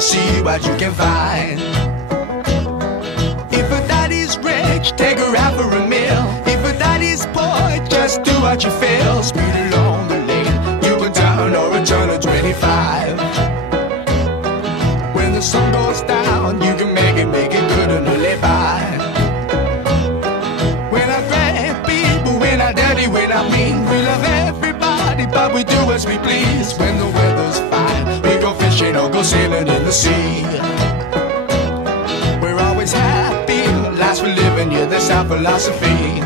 and see what you can find. If a daddy's rich, take her out for a meal. If a daddy's poor, just do what you feel. Speed along the lane, you can turn or a turn of 25. When the sun goes down, you can make it good and live by. When I grab people, when I dirty, when I mean, we love everybody, but we do as we please. When the weather's fine, we go fishing or go sailing in the sea. We're always happy, last for living, yeah, that's our philosophy.